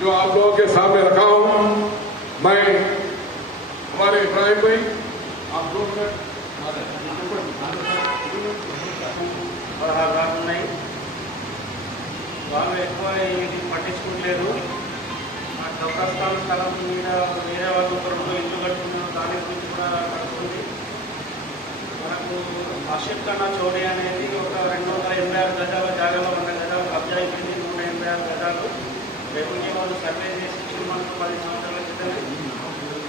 जो आप लोगों के सामने रखा हूं, मैं हमारे इब्राहिम भाई आप लोग ఉన్నాయి వాళ్ళు ఎక్కువ ఇది పట్టించుకోవట్లేదు. ఆ చౌకస్తాల స్థలం మీద వేరే వాళ్ళు ఒక 2 ఇల్లు కట్టుకున్నారు. దాని గురించి కూడా కట్టుకుంది. మనకు ఆషిఫ్ ఖానా చౌరీ అనేది ఒక 286 గజాల జాగాలో 100 గజాలు కబ్జా అయిపోయింది. 186 గజాలు రెవెన్యూ వాళ్ళు సర్వే చేసి మనకు 10 సంవత్సరాల క్రితమే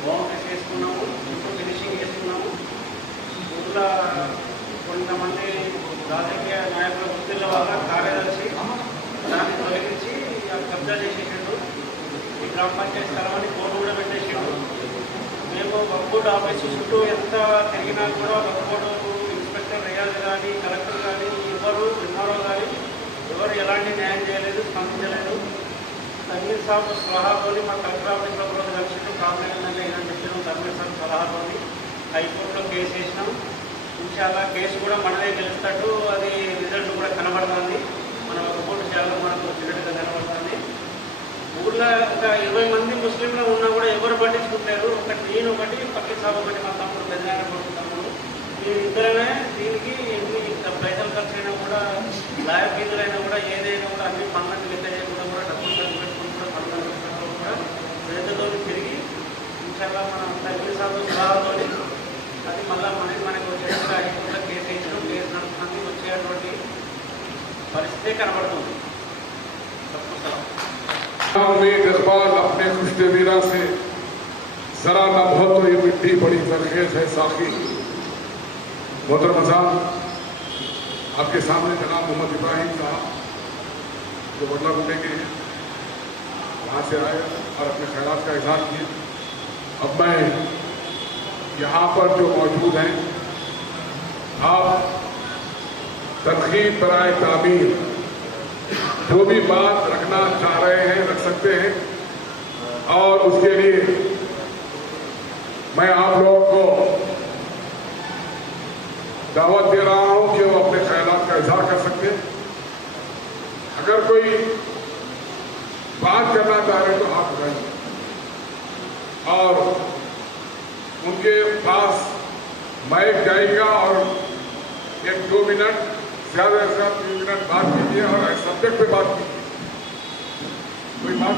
బౌండరీస్ వేసుకున్నాము. ఇప్పుడు ఫినిషింగ్ వేసుకున్నాము. ఊళ్ళో కొంతమంది రాజకీయ నాయకుల వృత్తుల వల్ల కార్యదర్శి దాన్ని తొలగించి కబ్జా చేసేసాడు. ఈ గ్రామ పంచాయతీ స్థలాన్ని బోర్డు కూడా పెట్టేసాడు. మేము వక్ఫ్ ఆఫీసు చుట్టూ ఎంత తిరిగినా కూడా వక్ఫ్ ఇన్స్పెక్టర్ రియాజ్ కానీ కలెక్టర్ కానీ ఎవరు ఎంఆర్ఓ కానీ ఎవరు ఎలాంటి న్యాయం చేయలేదు, స్పందించలేదు. తన్వీర్ సాబ్ సలహాతోని మా కలెక్టర్ ఆఫీస్లో కూడా కలిసి కాంప్లైంట్ లేదని చెప్పినాం. తన్వీర్ సాబ్ సలహాతోని హైకోర్టులో కేసు వేసినాం. ఇన్షాల్లా కేసు కూడా మనదే గెలుస్తాడు. అది రిజల్ట్ కూడా కనబడుతుంది. మన ఒక కోటి శాతం మనకు వచ్చినట్టుగా కనబడుతుంది. ఊళ్ళో ఒక 20 మంది ముస్లింలు ఉన్నా కూడా ఎవరు పట్టించుకుంటారు. నేను ఒకటి పక్కన సాబ్ ఒకటి మా తమ్ముడు పెద్దగా పడుతున్నాము. ఈ ఇద్దరమే దీనికి ఎన్ని పైసలు ఖర్చు అయినా కూడా లాయర్ ఫీజులైనా కూడా ఏదైనా కూడా అన్ని పనులకు లెక్క చేయకుండా కూడా డబ్బులు ఖర్చు పెట్టుకుని కూడా పనులు పెట్టుకుంటూ కూడా రైతుతో తిరిగి ఇన్షాల్లా మన తగ్గిన సాబు సలహాతో అది మళ్ళీ మనకు వచ్చేట్టుగా హైకోర్టులో కేసు వేయించడం, కేసు నడుపుతుంది. వచ్చేటువంటి పరిస్థితి కనబడుతుంది. में इकबाल अपने खुशनवीरा से जरा ना बहुत तो ये मिट्टी बड़ी जरखेज है साकी। मोहतरम साहब, आपके सामने जनाब मोहम्मद इब्राहिम साहब जो बदला गुंडे के हैं, वहाँ से आए और अपने ख्यालात का इजहार किए। अब मैं यहाँ पर जो मौजूद हैं, आप तरकीब बराए तामीर जो भी बात रखना चाह रहे हैं रख सकते हैं। और उसके लिए मैं आप लोगों को दावत दे रहा हूं कि वो अपने ख्यालात का इजहार कर सकते हैं। अगर कोई बात करना चाह रहे तो आप बताइए। और उनके पास माइक जाएगा और 1-2 मिनट ज़्यादा से ज़्यादा 3 मिनट बात कीजिए और सब्जेक्ट पे बात कीजिए। कोई बात